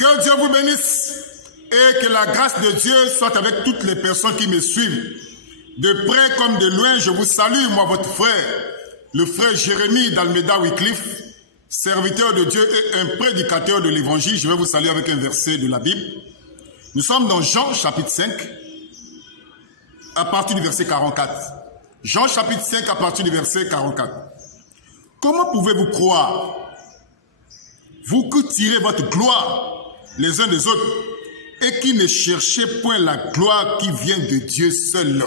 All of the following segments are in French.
Que Dieu vous bénisse et que la grâce de Dieu soit avec toutes les personnes qui me suivent. De près comme de loin, je vous salue, moi votre frère, le frère Jérémie d'Almeida Wycliffe, serviteur de Dieu et un prédicateur de l'évangile. Je vais vous saluer avec un verset de la Bible. Nous sommes dans Jean chapitre 5, à partir du verset 44. Jean chapitre 5, à partir du verset 44. Comment pouvez-vous croire, vous qui tirez votre gloire les uns des autres, et qui ne cherchez point la gloire qui vient de Dieu seul?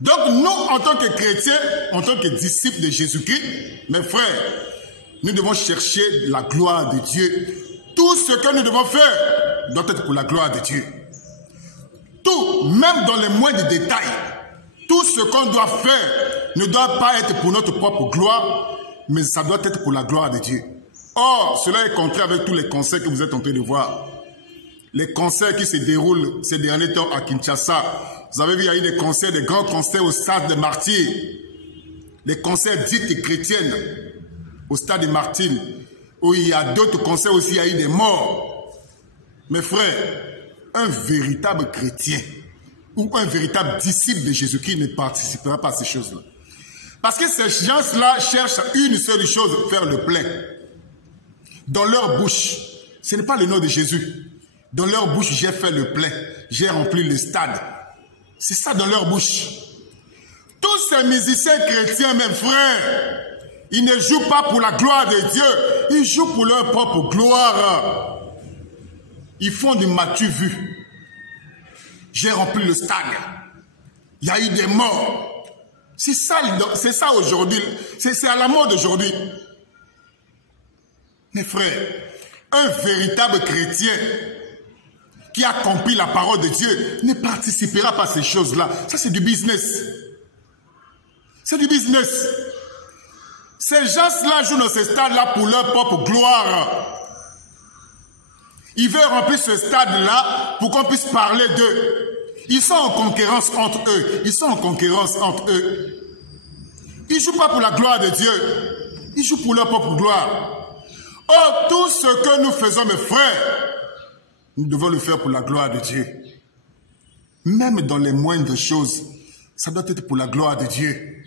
Donc nous, en tant que chrétiens, en tant que disciples de Jésus-Christ, mes frères, nous devons chercher la gloire de Dieu. Tout ce que nous devons faire doit être pour la gloire de Dieu. Tout, même dans les moindres détails, tout ce qu'on doit faire ne doit pas être pour notre propre gloire, mais ça doit être pour la gloire de Dieu. Or, cela est contraire avec tous les concerts que vous êtes en train de voir. Les concerts qui se déroulent ces derniers temps à Kinshasa. Vous avez vu, il y a eu des concerts, des grands concerts au stade de Martyrs. Les concerts dits chrétiennes au stade de Martyrs. Où il y a d'autres concerts aussi, il y a eu des morts. Mes frères, un véritable chrétien ou un véritable disciple de Jésus-Christ ne participera pas à ces choses-là. Parce que ces gens-là cherchent une seule chose, faire le plein. Dans leur bouche, ce n'est pas le nom de Jésus. Dans leur bouche, j'ai fait le plein. J'ai rempli le stade. C'est ça dans leur bouche. Tous ces musiciens chrétiens, mes frères, ils ne jouent pas pour la gloire de Dieu. Ils jouent pour leur propre gloire. Ils font du m'as-tu vu. J'ai rempli le stade. Il y a eu des morts. C'est ça aujourd'hui. C'est à la mode aujourd'hui. Mes frères, un véritable chrétien qui a compris la parole de Dieu ne participera pas à ces choses-là. Ça, c'est du business. C'est du business. Ces gens-là jouent dans ce stade-là pour leur propre gloire. Ils veulent remplir ce stade-là pour qu'on puisse parler d'eux. Ils sont en concurrence entre eux. Ils sont en concurrence entre eux. Ils ne jouent pas pour la gloire de Dieu. Ils jouent pour leur propre gloire. Or, tout ce que nous faisons, mes frères, nous devons le faire pour la gloire de Dieu. Même dans les moindres choses, ça doit être pour la gloire de Dieu.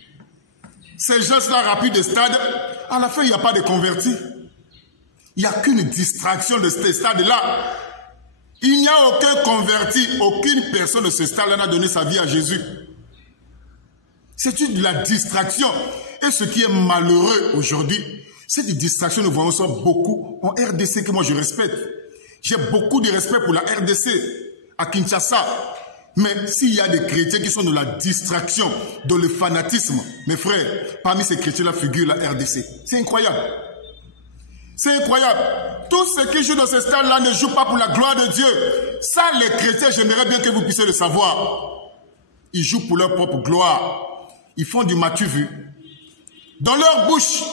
Ces gens-là rapides de stade, à la fin, il n'y a pas de convertis. Il n'y a qu'une distraction de ce stade-là. Il n'y a aucun converti, aucune personne de ce stade-là n'a donné sa vie à Jésus. C'est de la distraction. Et ce qui est malheureux aujourd'hui, c'est des distractions, nous voyons ça beaucoup en RDC que moi je respecte. J'ai beaucoup de respect pour la RDC à Kinshasa. Mais s'il y a des chrétiens qui sont dans la distraction, dans le fanatisme, mes frères, parmi ces chrétiens-là figure la RDC. C'est incroyable. C'est incroyable. Tous ceux qui jouent dans ce stade-là ne jouent pas pour la gloire de Dieu. Ça, les chrétiens, j'aimerais bien que vous puissiez le savoir. Ils jouent pour leur propre gloire. Ils font du m'as-tu vu. Dans leur bouche,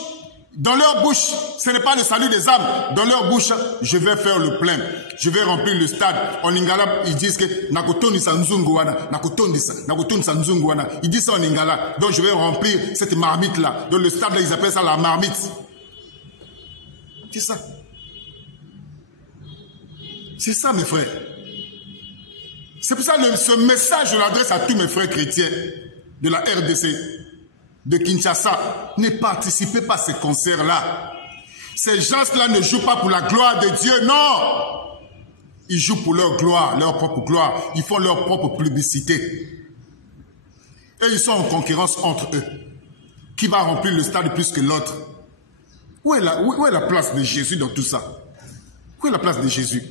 ce n'est pas le salut des âmes. Dans leur bouche, je vais faire le plein. Je vais remplir le stade. En Lingala, ils disent que Nakotoni Sanzunguana, Nakotoni Sanzunguana. Ils disent ça en Lingala. Donc je vais remplir cette marmite-là. Dans le stade-là, ils appellent ça la marmite. C'est ça. C'est ça, mes frères. C'est pour ça que ce message, je l'adresse à tous mes frères chrétiens de la RDC, de Kinshasa. Ne participez pas à ces concerts-là. Ces gens-là ne jouent pas pour la gloire de Dieu, non. Ils jouent pour leur gloire, leur propre gloire. Ils font leur propre publicité. Et ils sont en concurrence entre eux. Qui va remplir le stade plus que l'autre? Où est la place de Jésus dans tout ça? Où est la place de Jésus?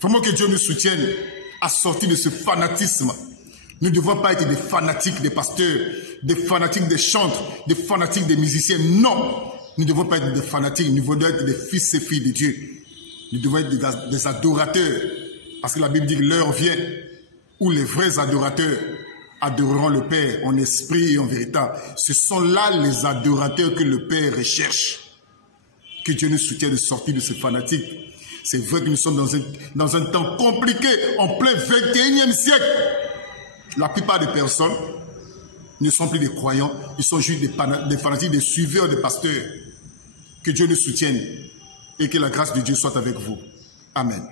Vraiment que Dieu nous soutienne à sortir de ce fanatisme. Nous ne devons pas être des fanatiques des pasteurs, des fanatiques des chantres, des fanatiques des musiciens. Non, nous ne devons pas être des fanatiques, nous devons être des fils et filles de Dieu. Nous devons être des adorateurs. Parce que la Bible dit que l'heure vient où les vrais adorateurs adoreront le Père en esprit et en vérité. Ce sont là les adorateurs que le Père recherche. Que Dieu nous soutienne de sortir de ce fanatique. C'est vrai que nous sommes dans un temps compliqué, en plein 21e siècle. La plupart des personnes ne sont plus des croyants, ils sont juste des fanatiques, des suiveurs, des pasteurs. Que Dieu nous soutienne. et que la grâce de Dieu soit avec vous. Amen.